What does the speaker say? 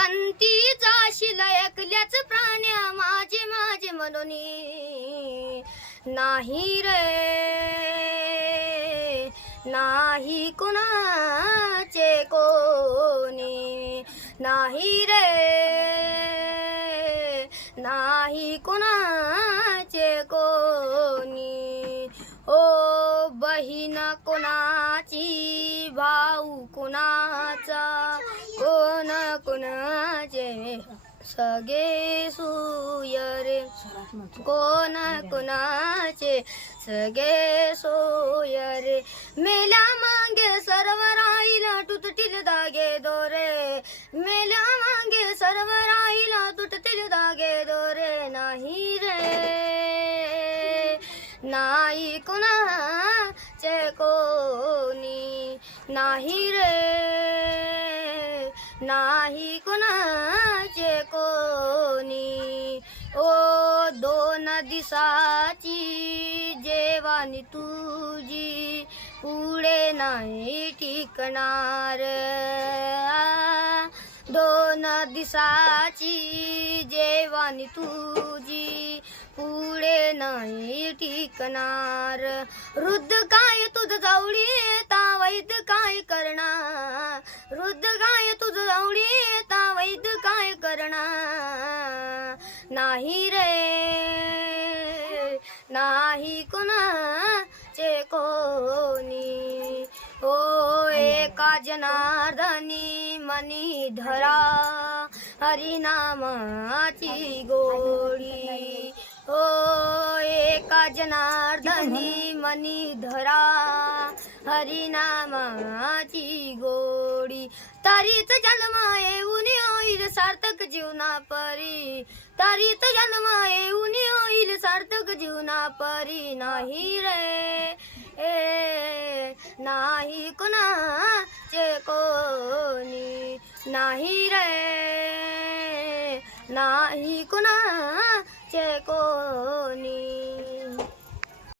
अंती जाशील एकल्याच प्राण्या माझे माझे मनोनी नाही रे नाही कुणाचे कोणी नाही रे नाही कुणाचे कोणी ओ बहीण कोणाची भाऊ कुणाचा कोण कुणाचे सगळे सोयरे कोण कुणाचे सगळे सोयरे मेल्या मागे सर्व राहिला तुटतील दागे दोरे मेल्या मागे सर्व राहिला तुटतील दागे दोरे नाही रे नाही कुणाचे कोणी नाही रे नाही कुणाचे कोणी ओ दोन दिसाची जेवानी तुझी पुढे नाही टिकणार दोन दिसाची जेवानी तुझी पुढे नाही टिकणार वृद्ध काय तुझ जावळी येता वैद काय करणार वृद्ध काय तुझ जावळी येता वैद काय करणार नाही रे नाही कुणाचे कोणी ओ एका जनार्दनी मनी धरा हरिनामाची गोडी ओ एका जनार्दनी मनी धरा हरिनामाची गोडी तारीच जन्मा येऊन होईल सार्थक जीवना परी तारीच जन्मा येऊन होईल सार्थक जीवना परी नाही रे नाही कुणाचे कोणी नाही रे नाही कुणाचे कोणी